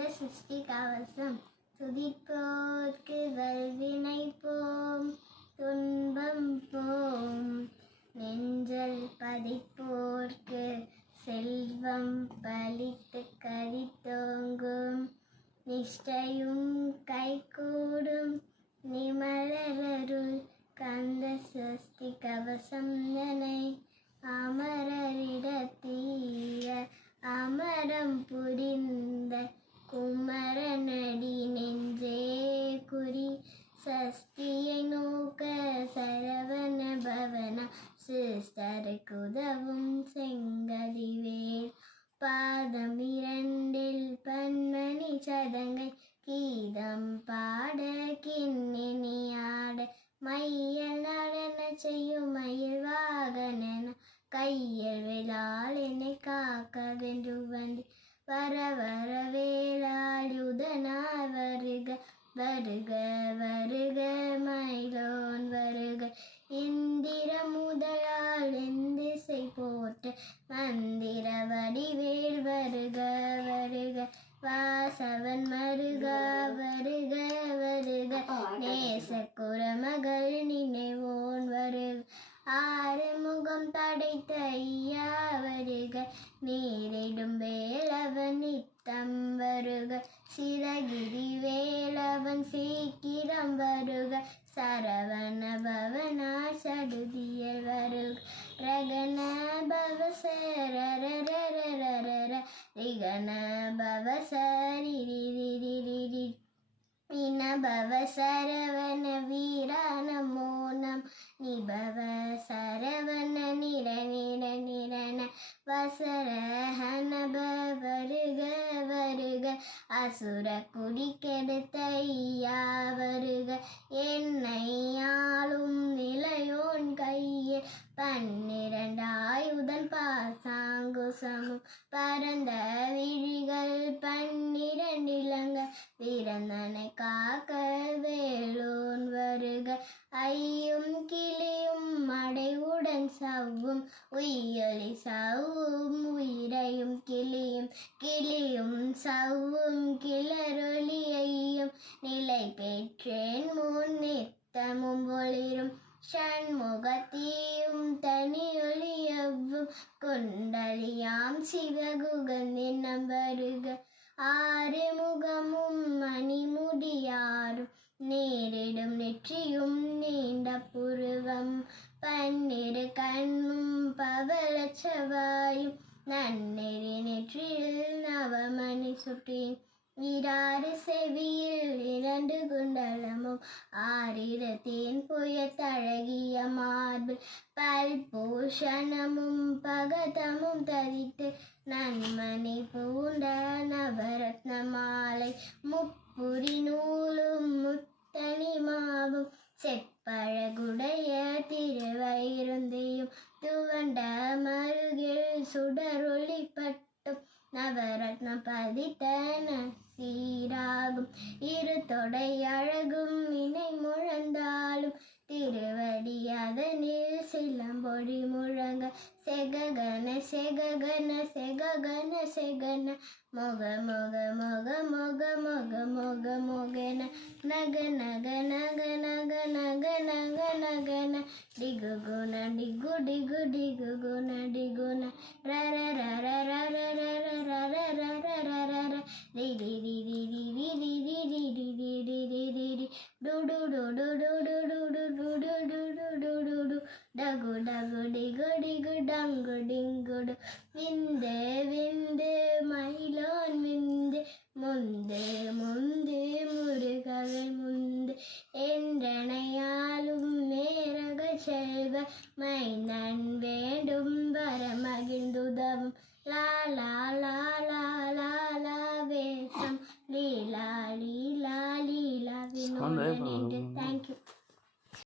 கந்த சிருஷ்டி கவசம் துதிப்போர்க்கு வல்வினை போம் துன்பம் போம் நெஞ்சல் பதிப்போர்க்கு செல்வம் பலித்து கரித்தோங்கும் நிஷ்டையும் கைகூடும் நிமலருள் கந்த சஷ்டி கவசம் எனை அமரரிடத்தீர அமரம் புரிந்த குமரனடி நெஞ்சே குறி சஷ்டியை நோக்க சரவண பவன சிஸ்டருக்கு உதவும் செங்கதிவேல் பாதம் இரண்டில் பன்மணி சதங்கை கீதம் பாட கிண்ணினியாட மையல் நடன செய்யும் மயில் வாகனன கையல் வேளால் என்னை காக்க வென்று வண்டி வர வர வேளாயுதனார் வருக வருக வருக மயிலோன் வருக இந்திர முதலால் எந்திசை போற்ற மந்திர வடிவேல் வருக வருக வாசவன் மருக வருக வருக நேச குரமகள் நினைவோன் வருக ஆறுமுகம் படைத்த ஐயா வருக நீரிடும் வேலவன் நித்தம் வருக சிறகிரி வேலவன் சீக்கிரம் வருக சரவண பவனா சடுதியல் வருக ரகண பவசரரரரரர ரிகண பவசரிரிரிரிரி வினபவ சரவண வீரா நமோ நம் நிபவ சரவண நிர நிர நிரண வசரஹனப வருக வருக அசுர குடி கெடுத்த ஐயா வருக என்னை ஆளும் நிலையோன் கையில் பன்னிரண்டாயுதன் பாசாங்குசமும் பரந்த விழிகள் பன்னிரண்டிலங்க பிறந்தனை காக்க வேலோன் வருக ஐயும் கிளியும் மடைவுடன் சவ்வும் உயிரொலி சவ்வும் உயிரையும் கிளியும் கிளியும் சவ்வும் கிளரொலியையும் நிலை பெற்றேன் முன் நித்தமும் ஒளிரும் ஷண்முகத்தீயும் தனியொலியவும் குண்டலியாம் சிவகுகந்தினம் வருக ஆறு முகமும் மணிமுடியாரும் நேரிடும் நெற்றியும் நீண்ட புருவம் பன்னிரு கண்ணும் பவளச் செவ்வாயும் நன்னெறி நெற்றியில் நவமணி சுட்டேன் இராறு செவியில் இரண்டு குண்டலமும் ஆரிடத்தேன் புயத்தழகிய மார்பில் பல்பூஷணமும் பகதமும் தரித்து நன்மணி பூண்ட நவரத்ன மாலை முப்புரி நூலும் முத்தனி மாவும் செப்பழகுடைய திருவயிருந்தையும் துவண்ட மருகில் சுடரொளி பட்டும் நவரத்னம் பதித்த சீராகும் இரு தொடை அழகும் இணை முழந்தாலும் திருவடி அதனில் சிலம்பொழி முழங்க செககன செககன செககன செகன மொக மொக மொக மொக மொக மொக மொகன நக நக நக நக நக நக நகன டிகு குண டிகு டிகு டிகு குண டிகுண ரர ரர ரர ரர ரர ரர ரர ரி ரி ரி ரி ரி ரி ரி ரி ரி ரி ரி ரி ரி ரி டு டு டு டு டு டு டு டு டு டு டு டு டு டு டகு டகு டிகு டிகு டங்கு டிங்குடு விந்து விந்து மயிலோன் விந்து முந்து முந்து முருகவன் முந்து என்றனையாலும் மேரக செல்வ மைந்தன் வேண்டும்